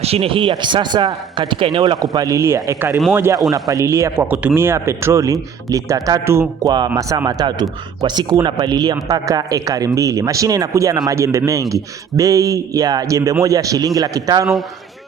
Mashine hii ya kisasa katika eneo la kupalilia, ekari moja unapalilia kwa kutumia petroli lita 3 kwa masaa matatu. Kwa siku unapalilia mpaka ekari 2. Mashine inakuja na majembe mengi. Bei ya jembe moja shilingi 500,000,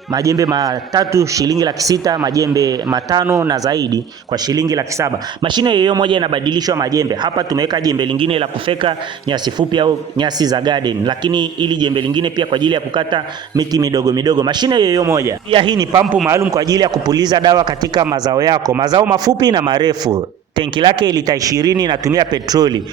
majembe matatu shilingi 600,000, majembe matano na zaidi kwa shilingi 700,000. Mashine hiyo moja inabadilishwa majembe. Hapa tumeweka jembe lingine la kufeka nyasi fupi au nyasi za garden, lakini ili jembe lingine pia kwa ajili ya kukata miti midogo midogo. Mashine hiyo moja. Pia hii ni pampu maalum kwa ajili ya kupuliza dawa katika mazao yako, mazao mafupi na marefu. Tenki lake lita 20, inatumia petroli.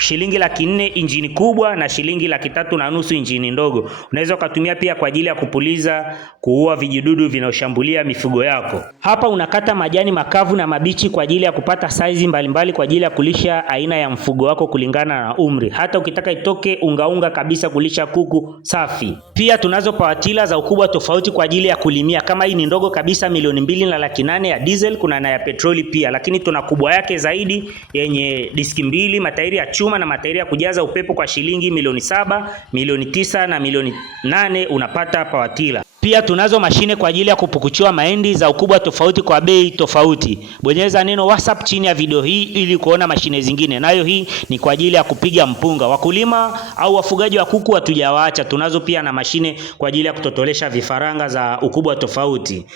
Shilingi 400,000 injini kubwa na shilingi 350,000 injini ndogo. Unaweza kutumia pia kwa ajili ya kupuliza, kuua vijidudu vinaoshambulia mifugo yako. Hapa unakata majani makavu na mabichi kwa ajili ya kupata saizi mbalimbali kwa ajili ya kulisha aina ya mfugo wako kulingana na umri. Hata ukitaka itoke unga kabisa kulisha kuku safi. Pia tunazo pawatila za ukubwa tofauti kwa ajili ya kulimia. Kama hii ni ndogo kabisa $2,800,000 ya diesel, kuna na ya petroli pia, lakini tuna kubwa yake zaidi yenye diski 2, matairi ya chuma na matairi ya kujaza upepo kwa shilingi $7,000,000, $9,000,000 na $8,000,000 unapata pawatila. Pia tunazo mashine kwa ajili ya kupukuchua mahindi za ukubwa tofauti kwa bei tofauti. Bonyeza neno WhatsApp chini ya video hii ili kuona mashine zingine. Nayo hii ni kwa ajili ya kupiga mpunga. Wakulima au wafugaji wa kuku hatujawaacha. Tunazo pia na mashine kwa ajili ya kutotolesha vifaranga za ukubwa tofauti.